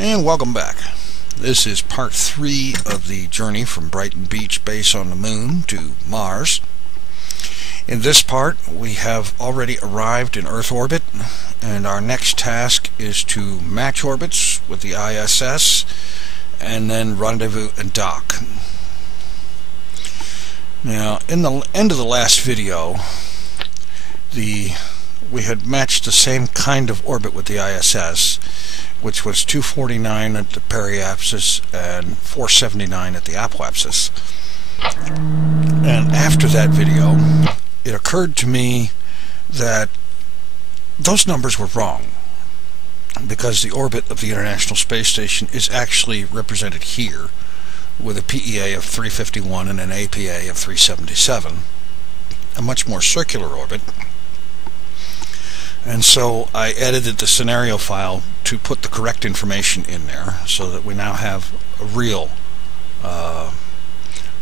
And welcome back. This is part 3 of the journey from Brighton Beach base on the moon to Mars. In this part, we have already arrived in Earth orbit, and our next task is to match orbits with the ISS and then rendezvous and dock. Now, in the end of the last video, we had matched the same kind of orbit with the ISS, which was 249 at the periapsis and 479 at the apoapsis. And after that video, it occurred to me that those numbers were wrong, because the orbit of the International Space Station is actually represented here with a PEA of 351 and an APA of 377, a much more circular orbit. And so I edited the scenario file to put the correct information in there so that we now have a real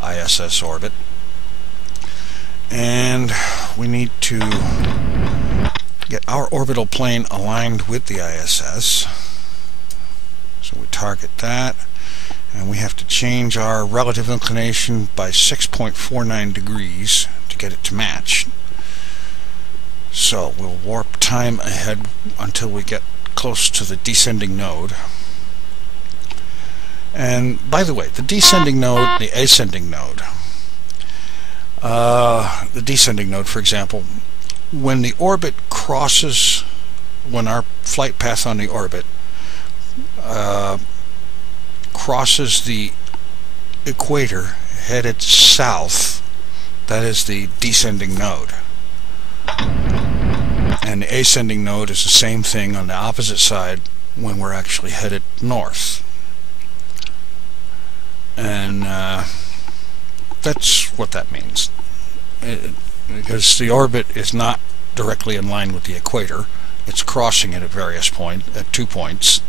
ISS orbit. And we need to get our orbital plane aligned with the ISS. So we target that, and we have to change our relative inclination by 6.49 degrees to get it to match. So we'll warp time ahead until we get close to the descending node. And by the way, the descending node, the ascending node, the descending node, for example, when the orbit crosses, when our flight path on the orbit crosses the equator headed south, that is the descending node. And the ascending node is the same thing on the opposite side when we're actually headed north. And that's what that means. Because the orbit is not directly in line with the equator. It's crossing it at various points, at 2 points.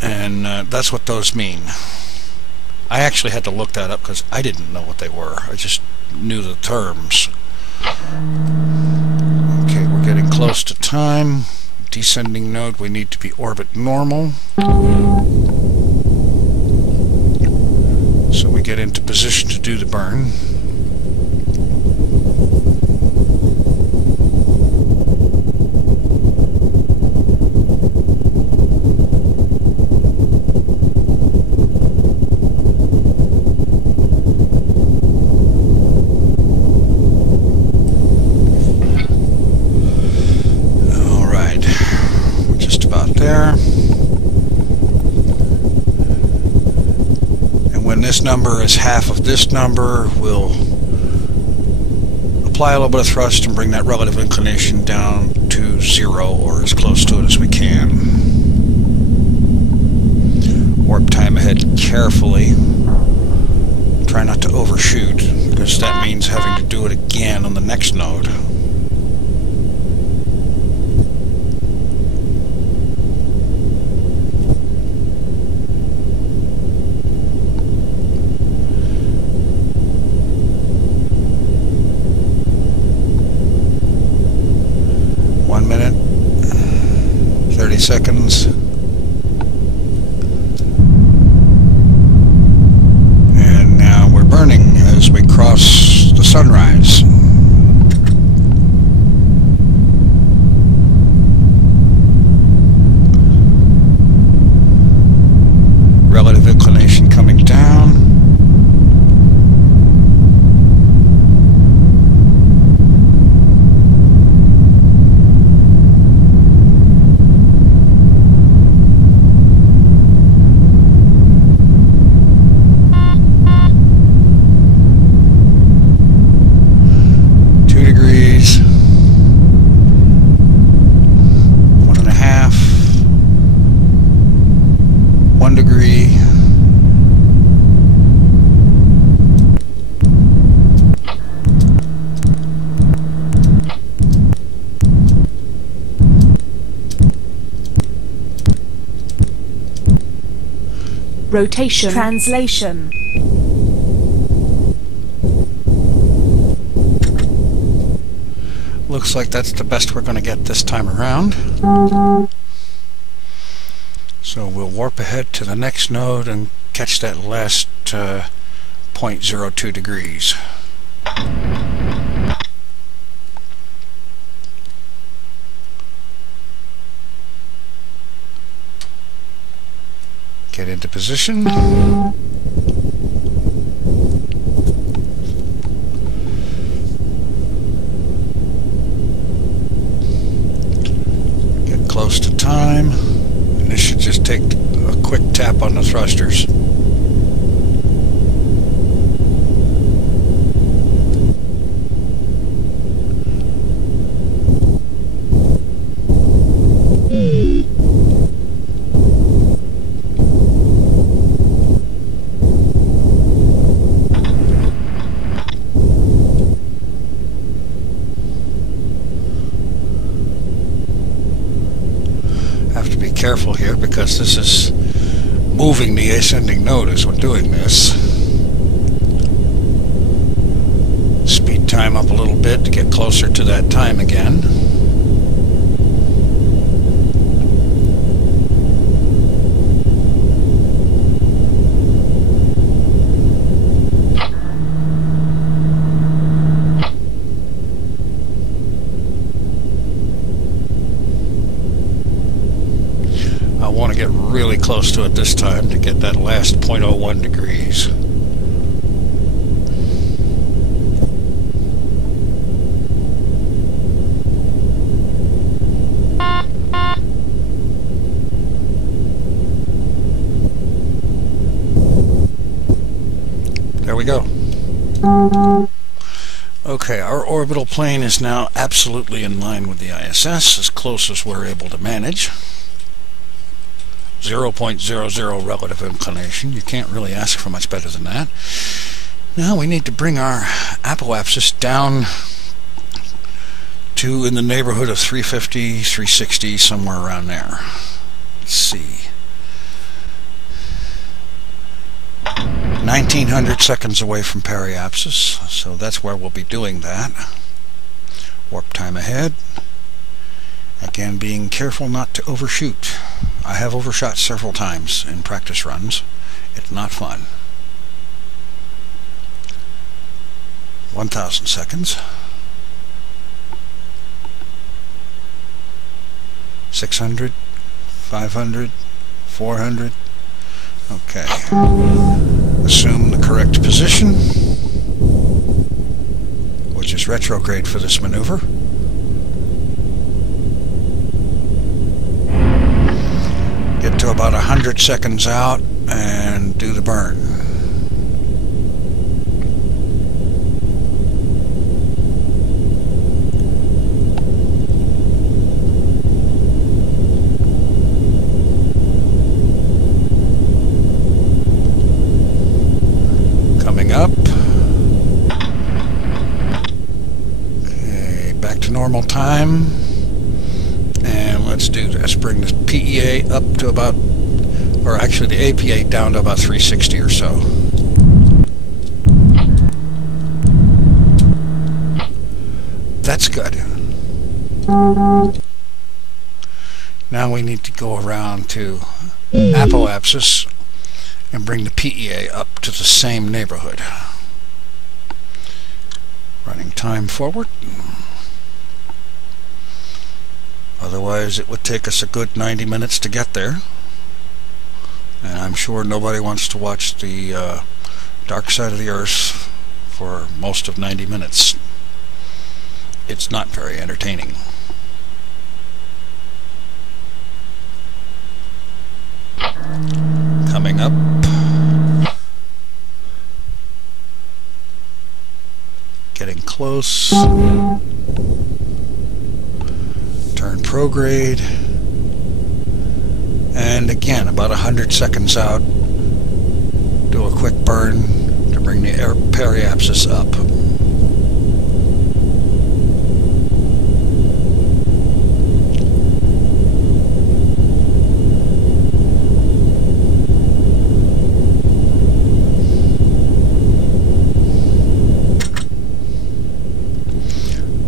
And that's what those mean. I actually had to look that up because I didn't know what they were. I just knew the terms. Okay, we're getting close to time. Descending node, we need to be orbit normal. So we get into position to do the burn. This number is half of this number. We'll apply a little bit of thrust and bring that relative inclination down to 0 or as close to it as we can. Warp time ahead carefully. Try not to overshoot, because that means having to do it again on the next node. Seconds. And now we're burning as we cross the sunrise. Relative inclination coming down. Rotation. Translation. Looks like that's the best we're going to get this time around. So we'll warp ahead to the next node and catch that last 0.02 degrees. Get into position. Get close to time. And this should just take a quick tap on the thrusters. Careful here because this is moving the ascending node as we're doing this. Speed time up a little bit to get closer to that time again. I want to get really close to it this time to get that last 0.01 degrees. There we go. Okay, our orbital plane is now absolutely in line with the ISS, as close as we're able to manage. 0.00 relative inclination. You can't really ask for much better than that. Now we need to bring our apoapsis down to in the neighborhood of 350, 360, somewhere around there. Let's see. 1900 seconds away from periapsis, so that's where we'll be doing that. Warp time ahead. Again, being careful not to overshoot. I have overshot several times in practice runs. It's not fun. 1000 seconds. 600, 500, 400. Okay. Assume the correct position, which is retrograde for this maneuver. Get to about 100 seconds out and do the burn. Coming up. Okay, back to normal time. And let's do this. Bring the PEA up to about, or actually the APA down to about 360 or so. That's good. Now we need to go around to apoapsis and bring the PEA up to the same neighborhood. Running time forward. Otherwise it would take us a good 90 minutes to get there. And I'm sure nobody wants to watch the dark side of the Earth for most of 90 minutes. It's not very entertaining. Coming up. Getting close. Turn prograde. And again, about 100 seconds out, do a quick burn to bring the periapsis up.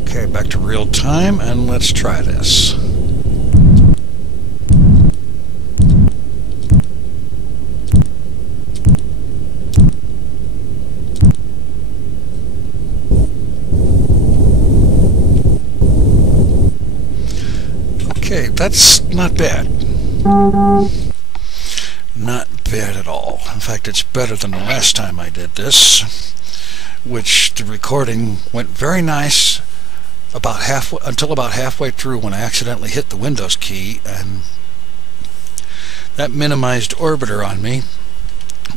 Okay, back to real time, and let's try this. Okay, that's not bad. Not bad at all. In fact, it's better than the last time I did this, which the recording went very nice until about halfway through, when I accidentally hit the Windows key, and that minimized Orbiter on me,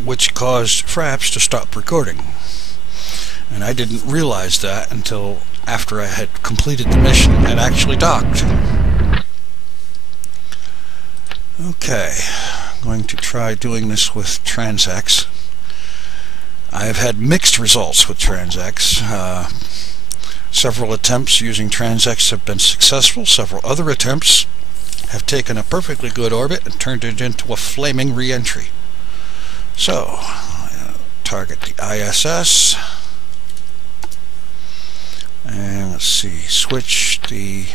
which caused Fraps to stop recording. And I didn't realize that until after I had completed the mission and actually docked. Okay, I'm going to try doing this with TransX. I have had mixed results with TransX. Several attempts using TransX have been successful. Several other attempts have taken a perfectly good orbit and turned it into a flaming re-entry. So, target the ISS. And let's see, switch the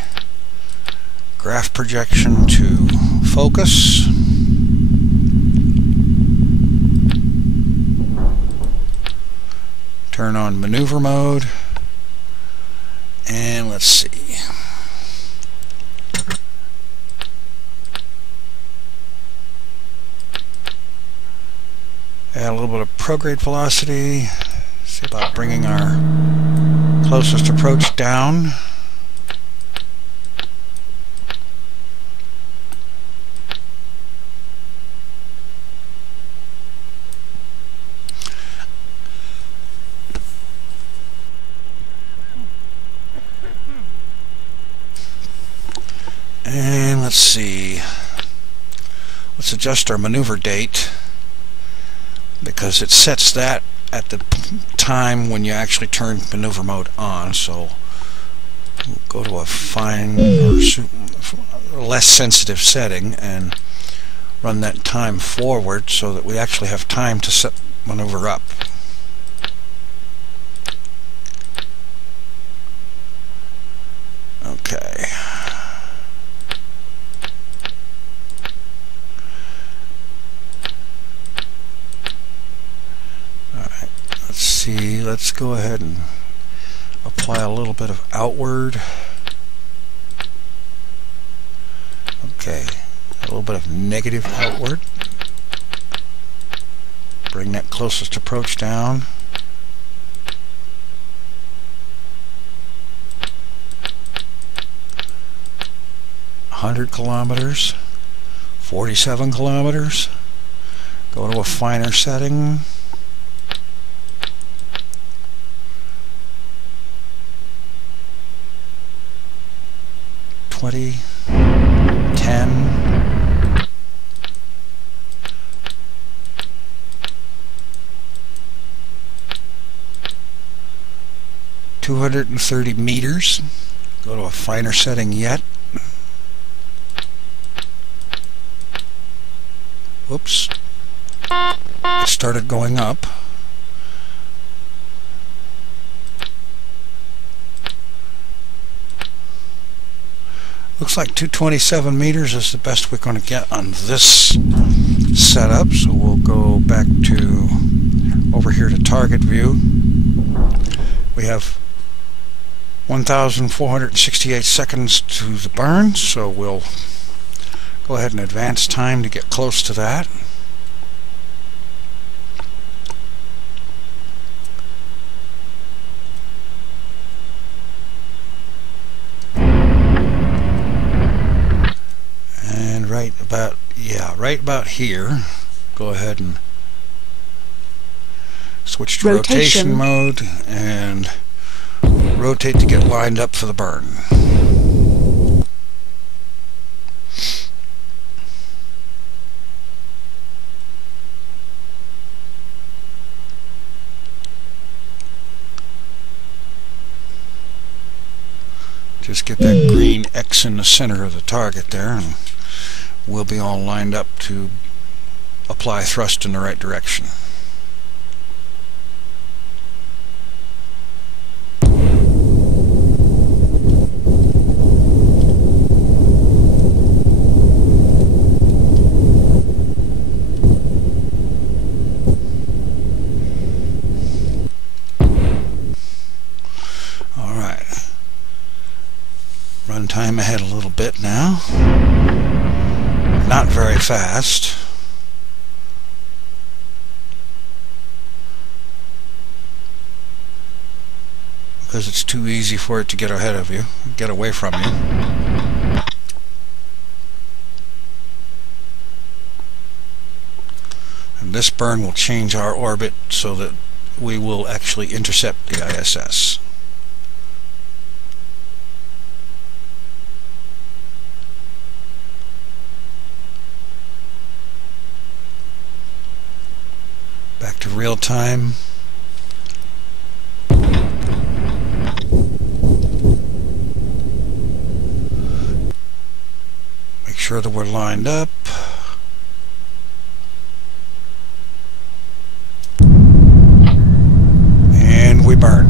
graph projection to focus. Turn on maneuver mode. And let's see. Add a little bit of prograde velocity. See about bringing our closest approach down. And let's see. Let's adjust our maneuver date, because it sets that at the time when you actually turn maneuver mode on. So we'll go to a fine or less sensitive setting and run that time forward so that we actually have time to set maneuver up. Okay. Let's go ahead and apply a little bit of outward. Okay, a little bit of negative outward. Bring that closest approach down. $100 kilometers, 47 kilometers. Go to a finer setting. 20, 10, 230 meters. Go to a finer setting yet. Whoops. It started going up. Looks like 227 meters is the best we're going to get on this setup, so we'll go back to over here to target view. We have 1,468 seconds to the burn, so we'll go ahead and advance time to get close to that. Right about here, go ahead and switch to rotation mode and rotate to get lined up for the burn. Just get that green X in the center of the target there, and we'll be all lined up to apply thrust in the right direction. time ahead a little bit now. Not very fast. Because it's too easy for it to get ahead of you, get away from you. And this burn will change our orbit so that we will actually intercept the ISS. Back to real time. Make sure that we're lined up. And we burn.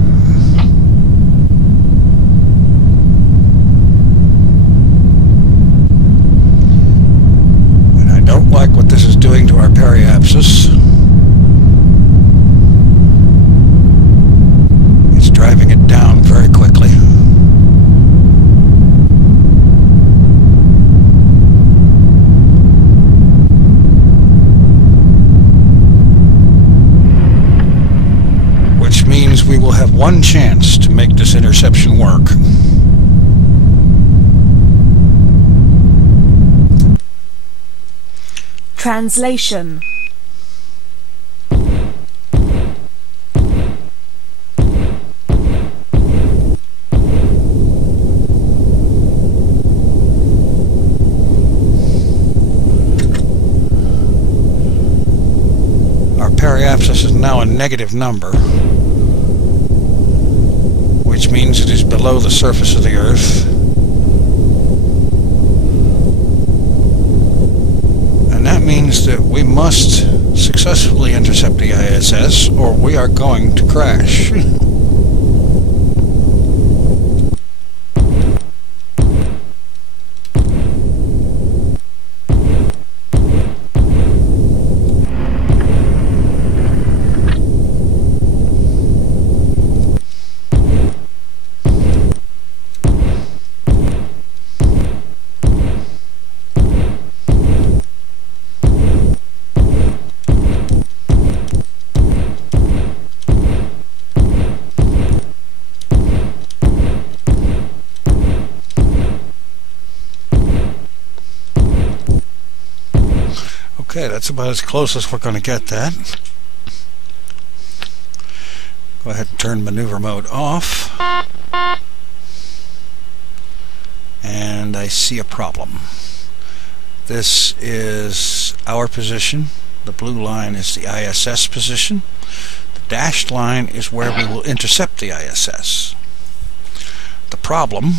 And I don't like what this is doing to our periapsis. It's driving it down very quickly. Which means we will have one chance to make this interception work. Translation. Our periapsis is now a negative number, which means it is below the surface of the Earth. And that means that we must successfully intercept the ISS or we are going to crash. Okay, that's about as close as we're going to get that. Go ahead and turn maneuver mode off. And I see a problem. This is our position. The blue line is the ISS position. The dashed line is where we will intercept the ISS. The problem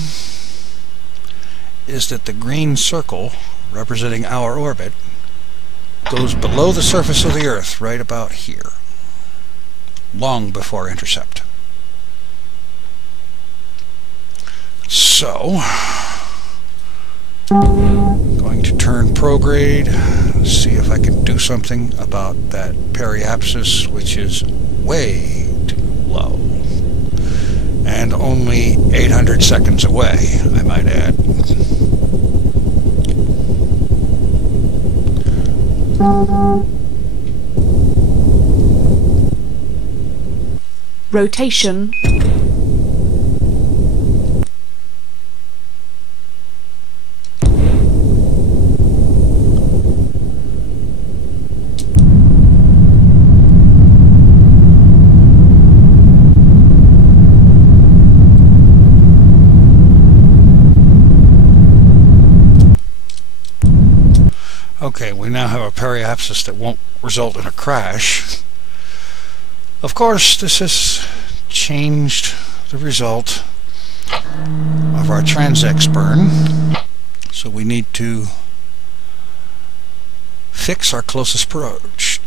is that the green circle representing our orbit goes below the surface of the Earth, right about here, long before intercept. So, I'm going to turn prograde, see if I can do something about that periapsis, which is way too low, and only 800 seconds away, I might add. Rotation. Okay, we now have a periapsis that won't result in a crash. Of course, this has changed the result of our transx burn, so we need to fix our closest approach.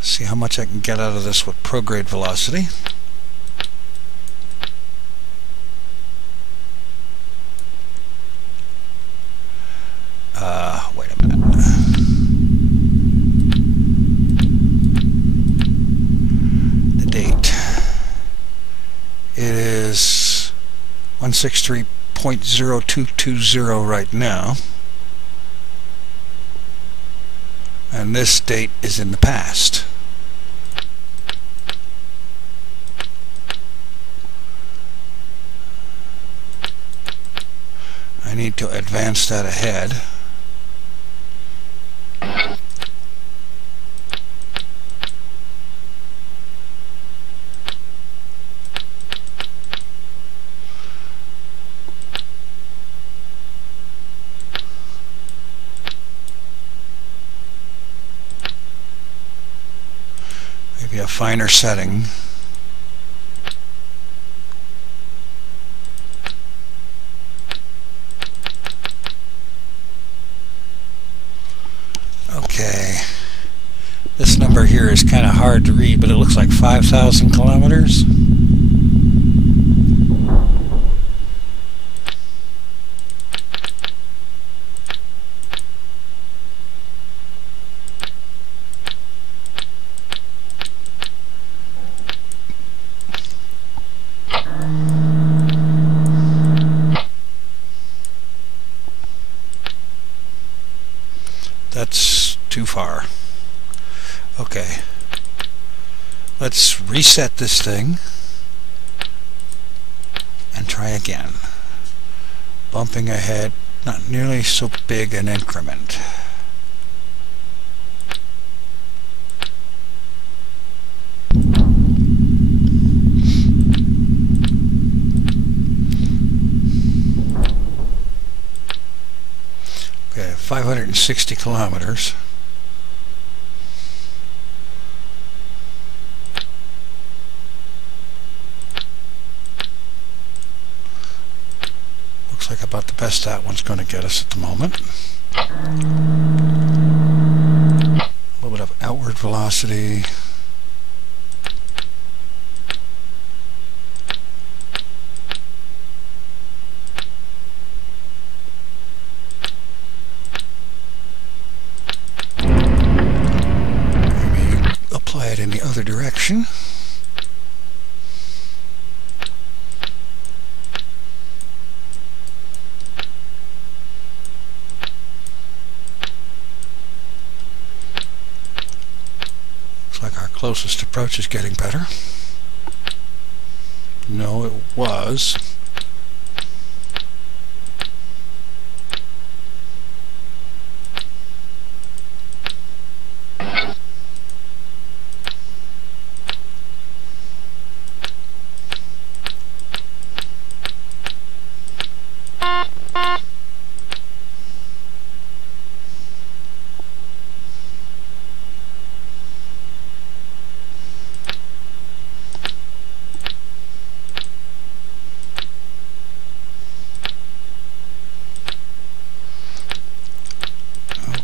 See how much I can get out of this with prograde velocity. Wait a minute. The date It is 163.0220 right now, and this date is in the past. I need to advance that ahead. Maybe a finer setting. Okay, this number here is kind of hard to read, but it looks like 5,000 kilometers. That's too far. Okay, let's reset this thing and try again. Bumping ahead, not nearly so big an increment. Okay, 560 kilometers. Looks like about the best that one's going to get us at the moment. A little bit of outward velocity. Apply it in the other direction. Looks like our closest approach is getting better. No, it was.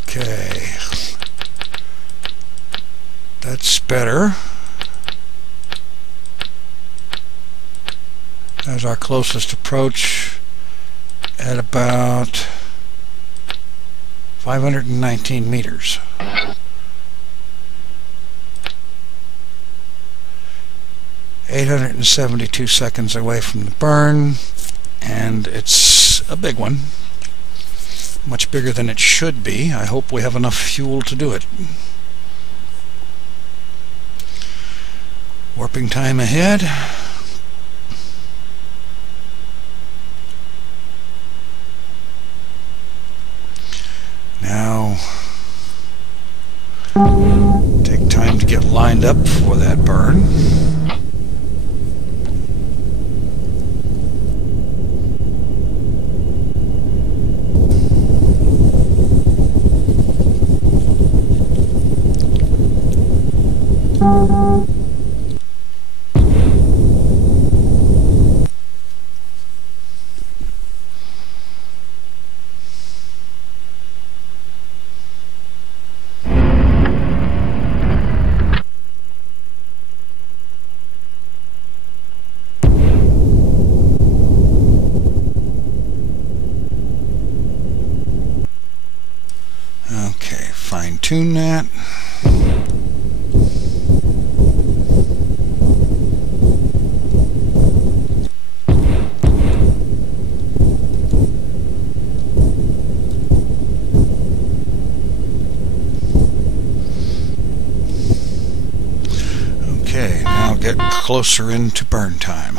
Okay, that's better. That's our closest approach at about 519 meters. $872 seconds away from the burn, and it's a big one. Much bigger than it should be. I hope we have enough fuel to do it. Warping time ahead. Now, take time to get lined up for that burn. Okay, fine-tune that. Okay, now get closer into burn time.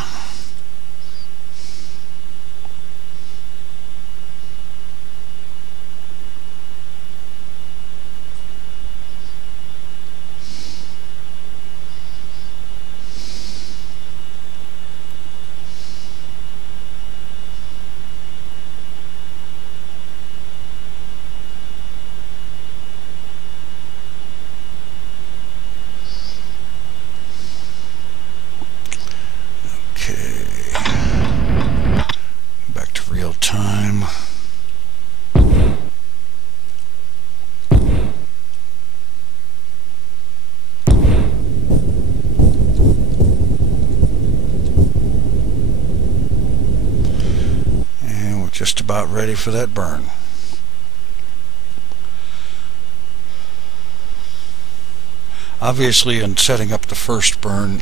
Back to real time. And we're just about ready for that burn. Obviously, in setting up the first burn,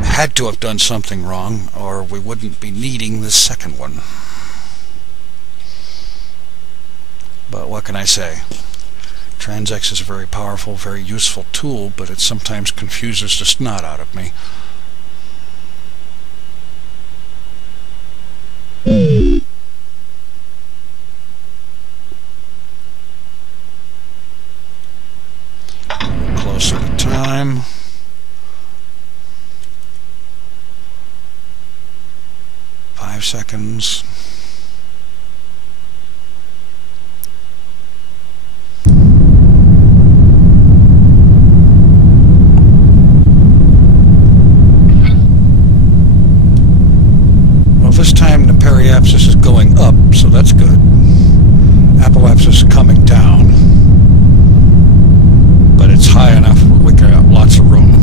I had to have done something wrong, or we wouldn't be needing the second one. But what can I say? Transx is a very powerful, very useful tool, but it sometimes confuses the snot out of me. Closer to time. Seconds. Well, this time the periapsis is going up, so that's good. Apoapsis is coming down, but it's high enough where we can have lots of room.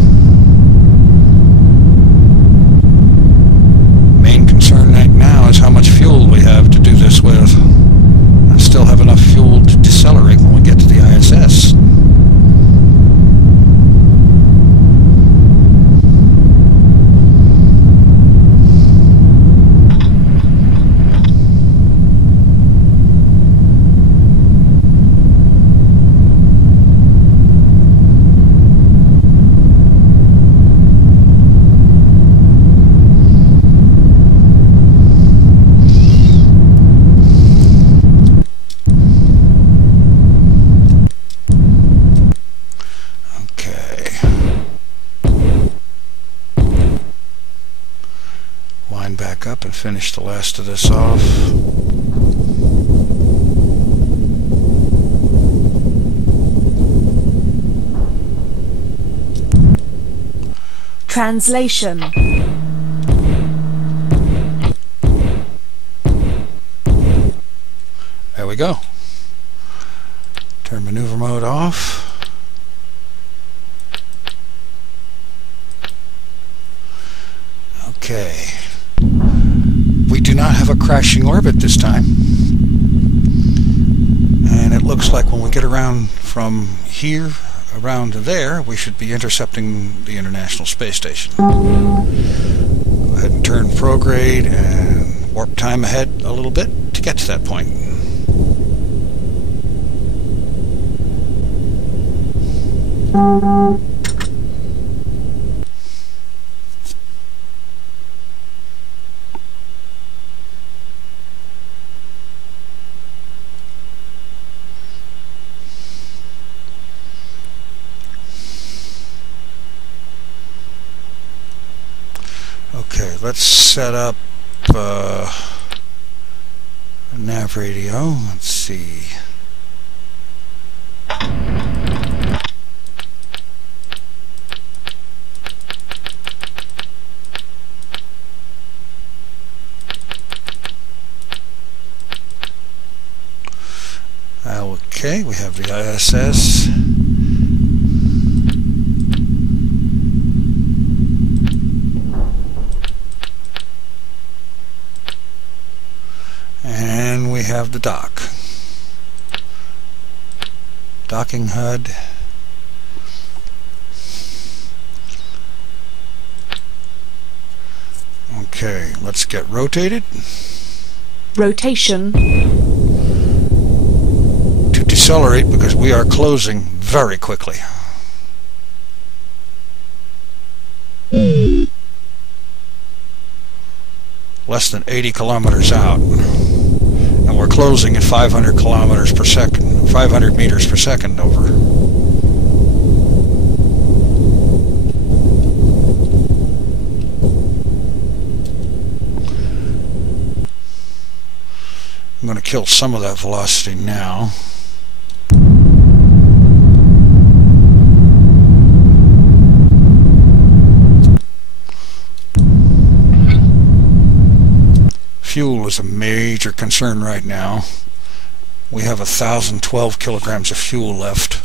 Main concern right now is how much fuel we have to do this with, and still have enough fuel to decelerate when we get to the ISS. Back up and finish the last of this off. Translation. There we go. Turn maneuver mode off. Okay. We do not have a crashing orbit this time. And it looks like when we get around from here around to there, we should be intercepting the International Space Station. Go ahead and turn prograde and warp time ahead a little bit to get to that point. Okay, let's set up nav radio. Let's see. Okay, we have the ISS. And we have the dock. Docking HUD. Okay, let's get rotated. Rotation. To decelerate because we are closing very quickly. less than 80 kilometers out, and we're closing at 500 kilometers per second, 500 meters per second over. I'm going to kill some of that velocity now. Fuel is a major concern right now. We have 1,012 kilograms of fuel left.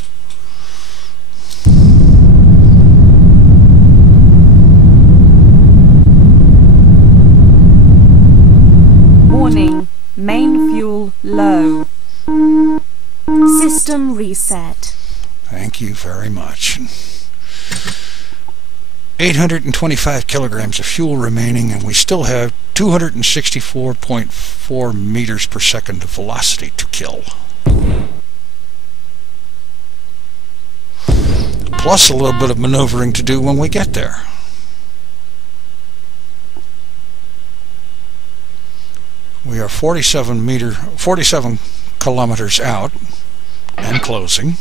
Warning, main fuel low. System reset. Thank you very much. 825 kilograms of fuel remaining, and we still have 264.4 meters per second of velocity to kill. Plus a little bit of maneuvering to do when we get there. We are 47 kilometers out and closing.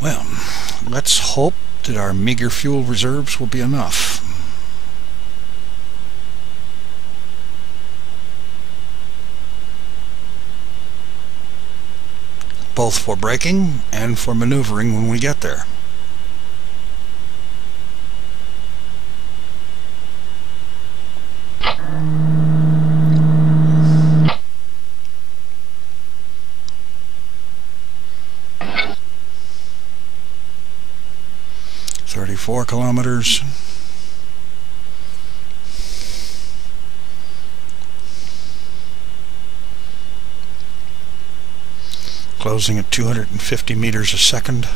Well, let's hope that our meager fuel reserves will be enough. Both for braking and for maneuvering when we get there. Four kilometers. Closing at 250 meters a second.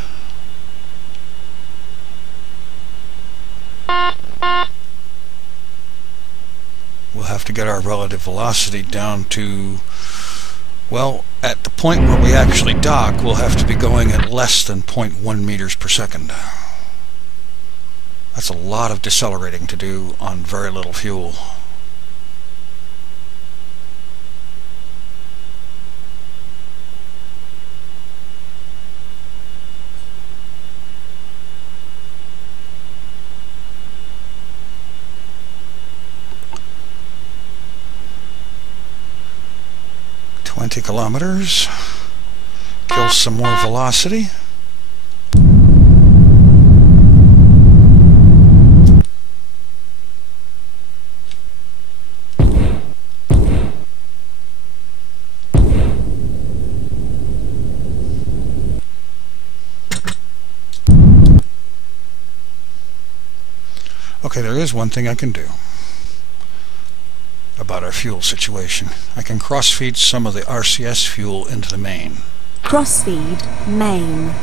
We'll have to get our relative velocity down to, well, at the point where we actually dock, we'll have to be going at less than 0.1 meters per second. That's a lot of decelerating to do on very little fuel. Kilometers. Kill some more velocity. Okay, there is one thing I can do about our fuel situation. I can cross-feed some of the RCS fuel into the main. Cross-feed main.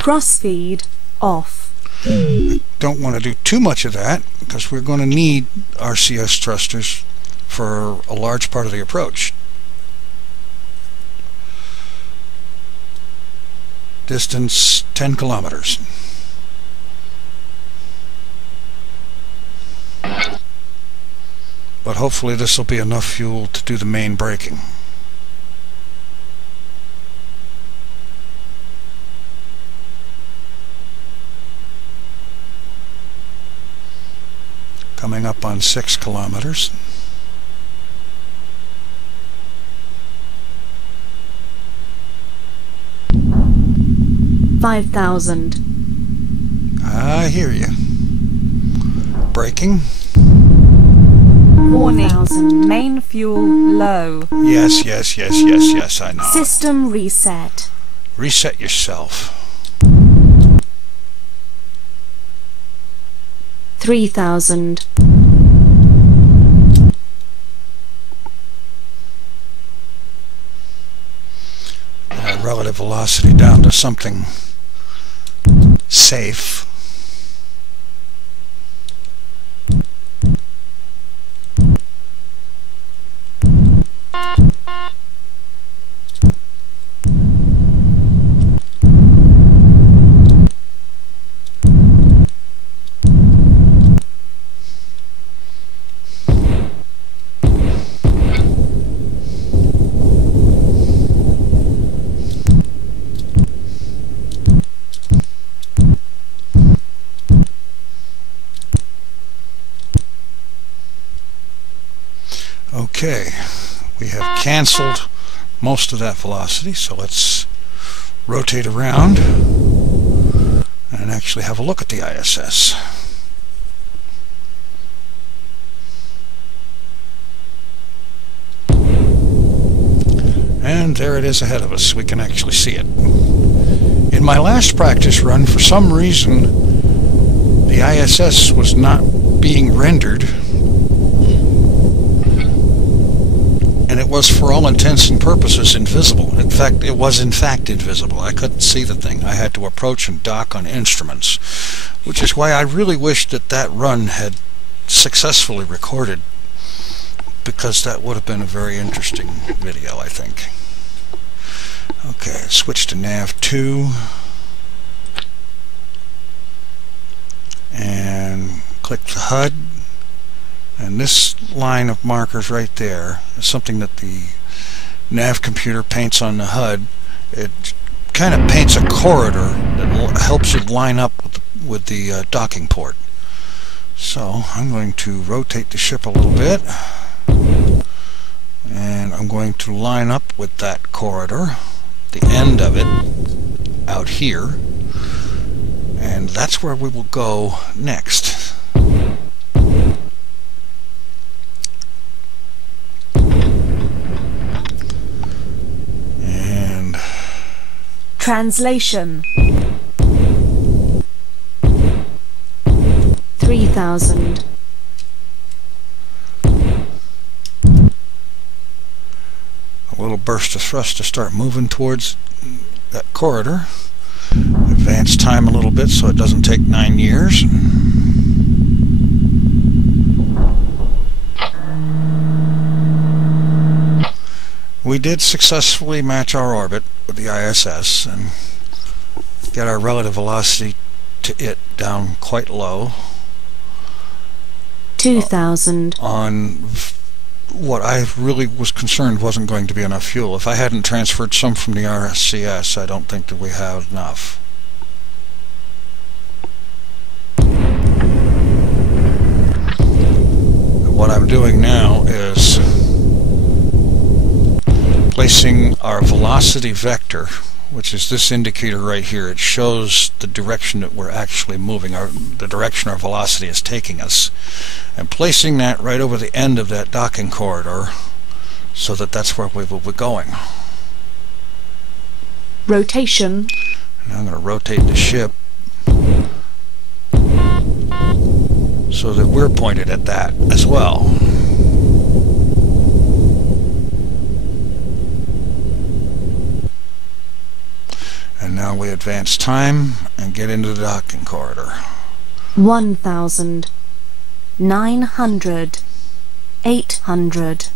Cross-feed off. Don't want to do too much of that because we're going to need RCS thrusters for a large part of the approach. Distance 10 kilometers. But hopefully this will be enough fuel to do the main braking. Coming up on 6 kilometers. $5,000. I hear you. Braking. 4,000. Main fuel low. Yes, I know. System reset. Reset yourself. 3,000. Relative velocity down to something safe. Okay, we have canceled most of that velocity, so let's rotate around and actually have a look at the ISS. And there it is ahead of us. We can actually see it. In my last practice run, for some reason, the ISS was not being rendered, and it was, for all intents and purposes, invisible. In fact, it was in fact invisible. I couldn't see the thing. I had to approach and dock on instruments, which is why I really wish that that run had successfully recorded, because that would have been a very interesting video, I think. Okay, switch to nav 2 and click the HUD, and this line of markers right there is something that the nav computer paints on the HUD. It kind of paints a corridor that helps you line up with the docking port. So I'm going to rotate the ship a little bit, and I'm going to line up with that corridor, the end of it, out here, and that's where we will go next. And translation 3000. A little burst of thrust to start moving towards that corridor. Advance time a little bit so it doesn't take 9 years. We did successfully match our orbit with the ISS and get our relative velocity to it down quite low. 2000. On what I really was concerned wasn't going to be enough fuel. If I hadn't transferred some from the RSCS, I don't think that we had enough. What I'm doing now is placing our velocity vector, which is this indicator right here. It shows the direction that we're actually moving, the direction our velocity is taking us, and placing that right over the end of that docking corridor so that that's where we will be going. Rotation. Now I'm going to rotate the ship so that we're pointed at that as well. And now we advance time and get into the docking corridor. 1000. 900. 800.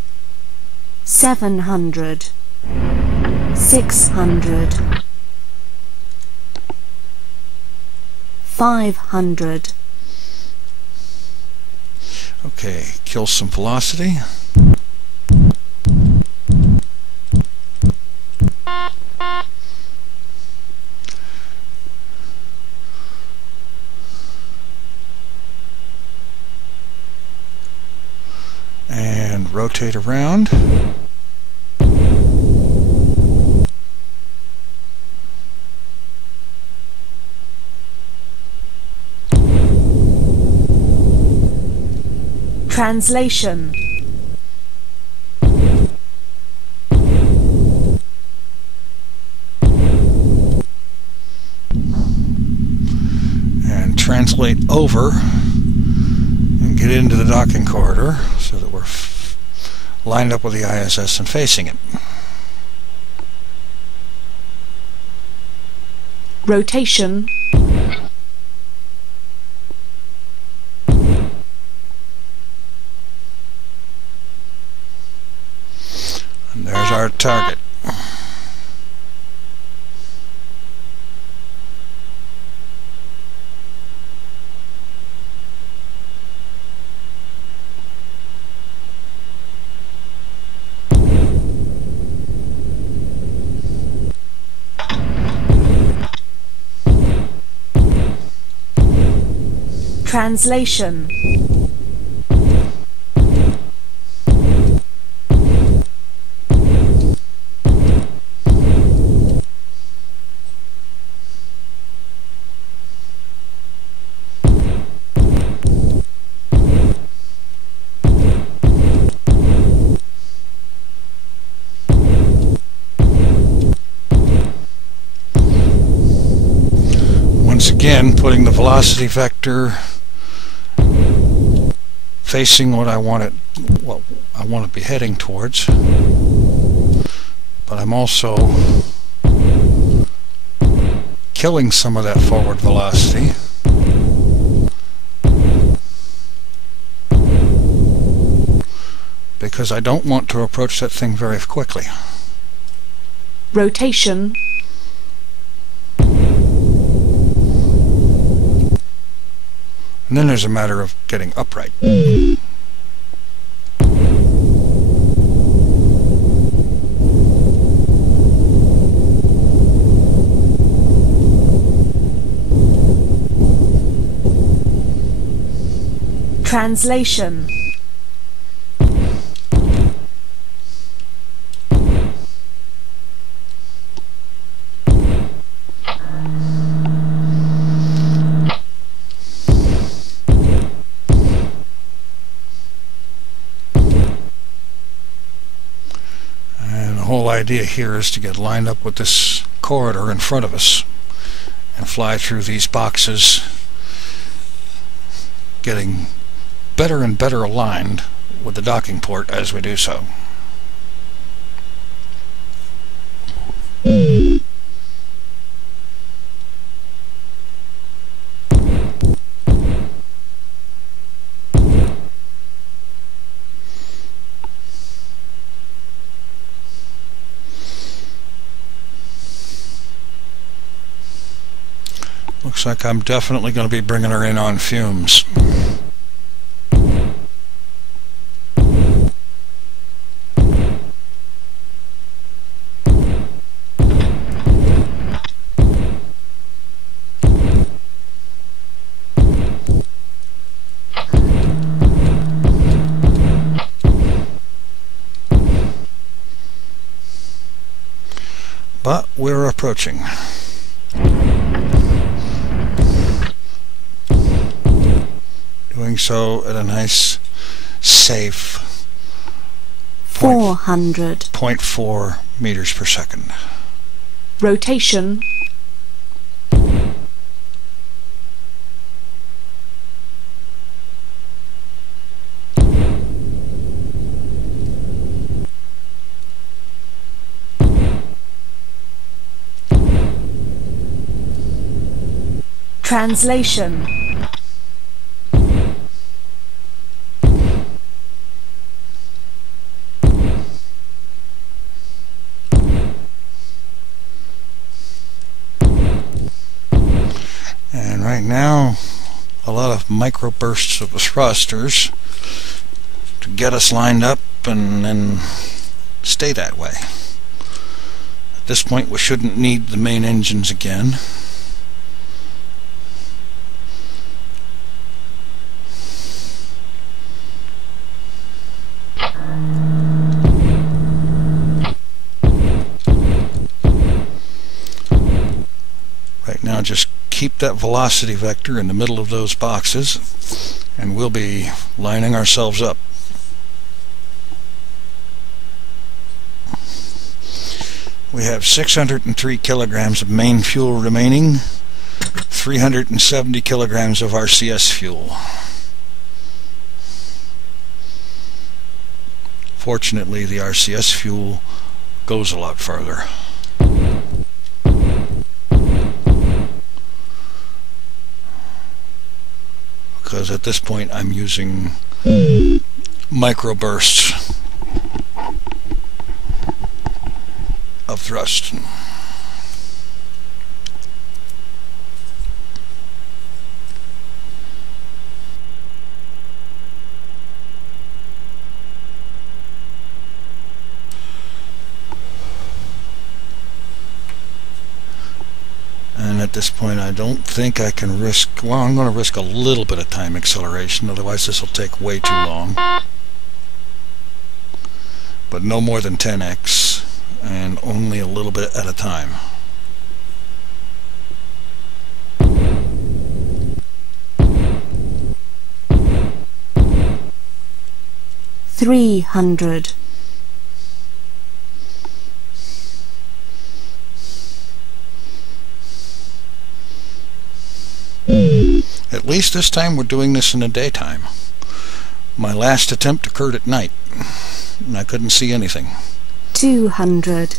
700. 600. 500. Okay, kill some velocity. And rotate around. Translation. And translate over and get into the docking corridor so that we're lined up with the ISS and facing it. Rotation. And there's our target. Translation. again, putting the velocity vector facing what I want to be heading towards, but I'm also killing some of that forward velocity. Because I don't want to approach that thing very quickly. Rotation. And then there's a matter of getting upright. Translation. The whole idea here is to get lined up with this corridor in front of us and fly through these boxes, getting better and better aligned with the docking port as we do so. Looks like I'm definitely going to be bringing her in on fumes. But we're approaching. Doing so at a nice, safe 400. 0.4 meters per second. Rotation. Translation. And right now, a lot of microbursts of the thrusters to get us lined up and then stay that way. At this point, we shouldn't need the main engines again. Right now, just keep that velocity vector in the middle of those boxes, and we'll be lining ourselves up. We have 603 kilograms of main fuel remaining, 370 kilograms of RCS fuel. Fortunately, the RCS fuel goes a lot further. Because at this point I'm using microbursts of thrust. And at this point I don't think I can risk, well, I'm going to risk a little bit of time acceleration, otherwise this will take way too long. But no more than 10x, and only a little bit at a time. $300. At least this time we're doing this in the daytime. My last attempt occurred at night, and I couldn't see anything. 200.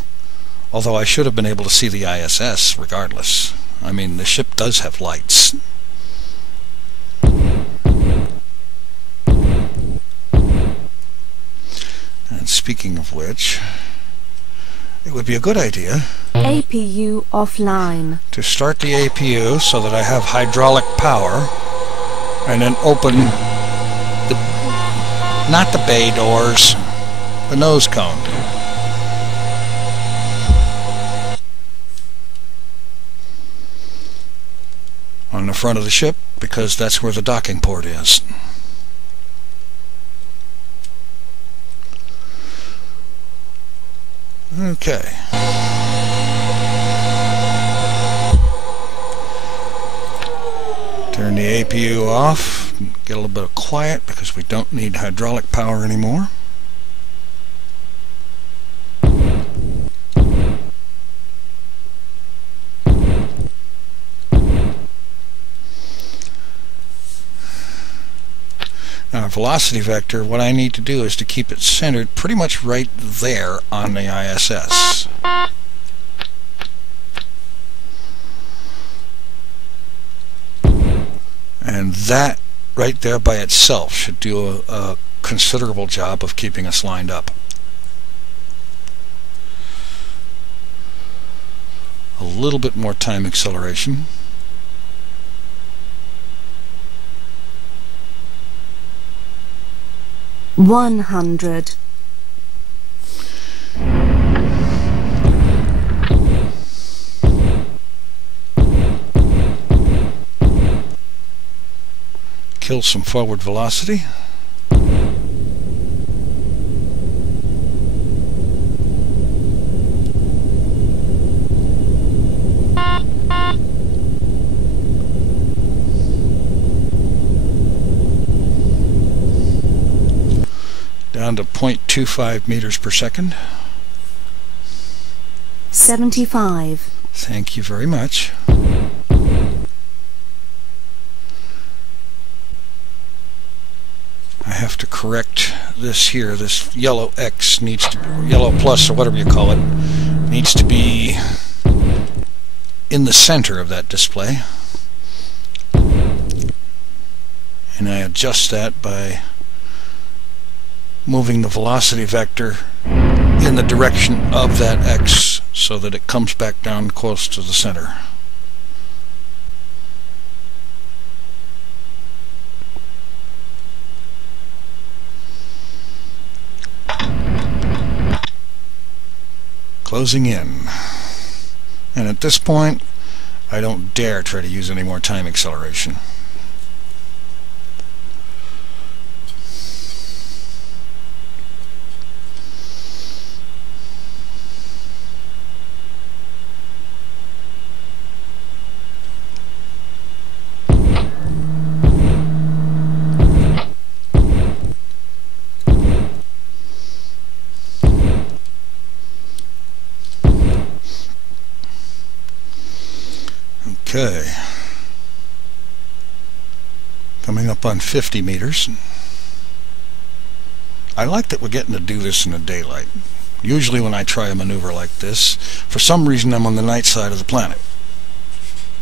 Although I should have been able to see the ISS regardless. I mean, the ship does have lights. And speaking of which, it would be a good idea APU offline. to start the APU so that I have hydraulic power, and then open not the bay doors, the nose cone. On the front of the ship, because that's where the docking port is. Okay. Turn the APU off, get a little bit of quiet because we don't need hydraulic power anymore. Now, velocity vector, what I need to do is to keep it centered pretty much right there on the ISS. And that right there by itself should do a considerable job of keeping us lined up. A little bit more time acceleration. $100. Kill some forward velocity. Down to 0.25 meters per second. 75. Thank you very much. I have to correct this here. This yellow X needs to be, yellow plus or whatever you call it, needs to be in the center of that display. And I adjust that by moving the velocity vector in the direction of that X so that it comes back down close to the center. Closing in. And at this point, I don't dare try to use any more time acceleration. Okay, coming up on 50 meters. I like that we're getting to do this in the daylight. Usually when I try a maneuver like this, for some reason I'm on the night side of the planet.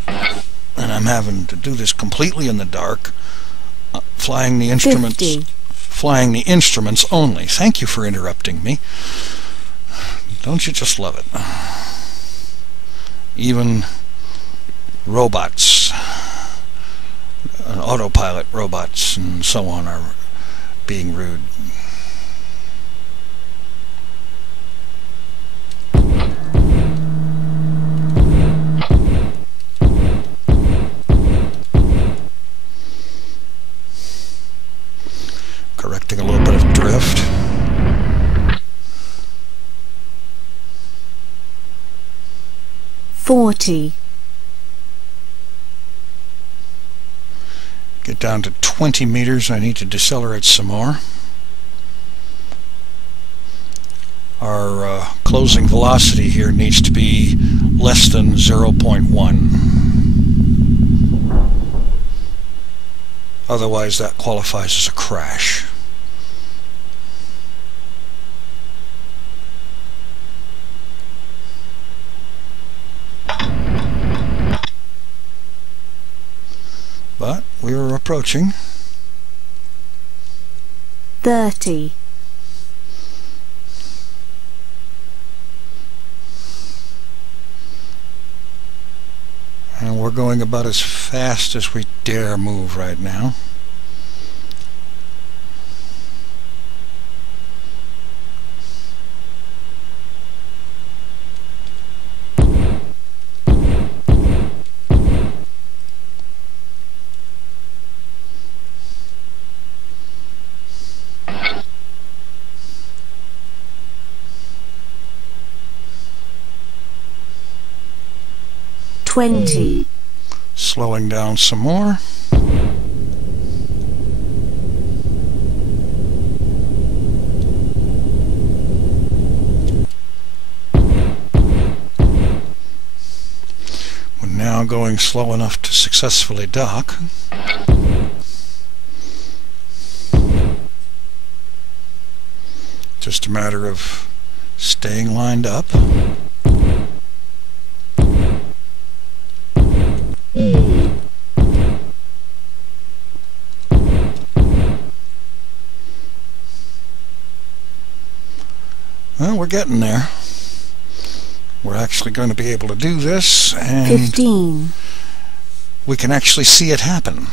And I'm having to do this completely in the dark, flying the instruments 50. Flying the instruments only. Thank you for interrupting me. Don't you just love it? Even robots, autopilot robots and so on are being rude. Correcting a little bit of drift. $40. Get down to 20 meters. I need to decelerate some more. Our closing velocity here needs to be less than 0.1. Otherwise, that qualifies as a crash. But we are approaching 30. And we're going about as fast as we dare move right now. Slowing down some more. We're now going slow enough to successfully dock. Just a matter of staying lined up. Well, we're getting there. We're actually going to be able to do this, and 15. We can actually see it happen.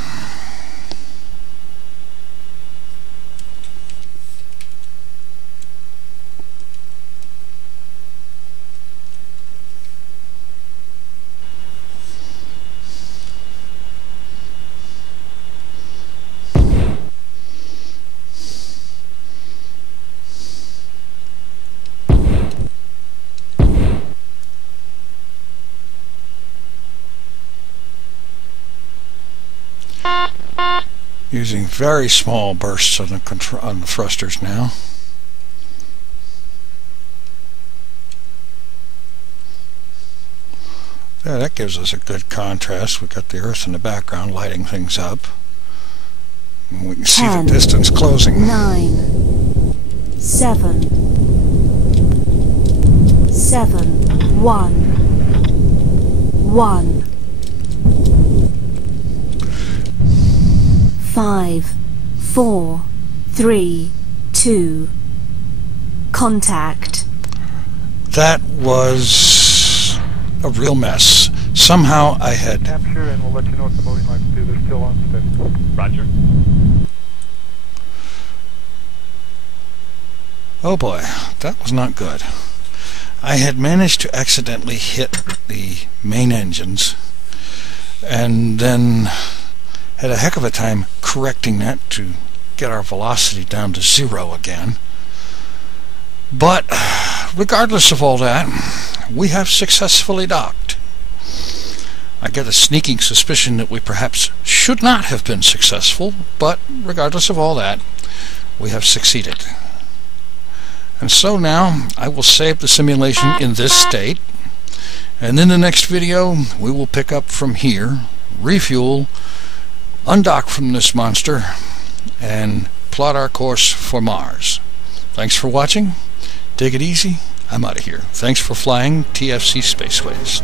Using very small bursts on the thrusters now. Yeah, that gives us a good contrast. We've got the Earth in the background lighting things up. And we can see the distance closing. 9, 7, 1, 1. 5, 4, 3, 2. Contact. That was a real mess. Somehow I had... Capture, and we'll let you know what the loading lights do. They're still on steady. Roger. Oh boy, that was not good. I had managed to accidentally hit the main engines, and then had a heck of a time correcting that to get our velocity down to 0 again. But regardless of all that, we have successfully docked. I get a sneaking suspicion that we perhaps should not have been successful, but regardless of all that, we have succeeded. And so now I will save the simulation in this state, and in the next video we will pick up from here, refuel, undock from this monster, and plot our course for Mars. Thanks for watching. Take it easy. I'm out of here. Thanks for flying TFC Spaceways.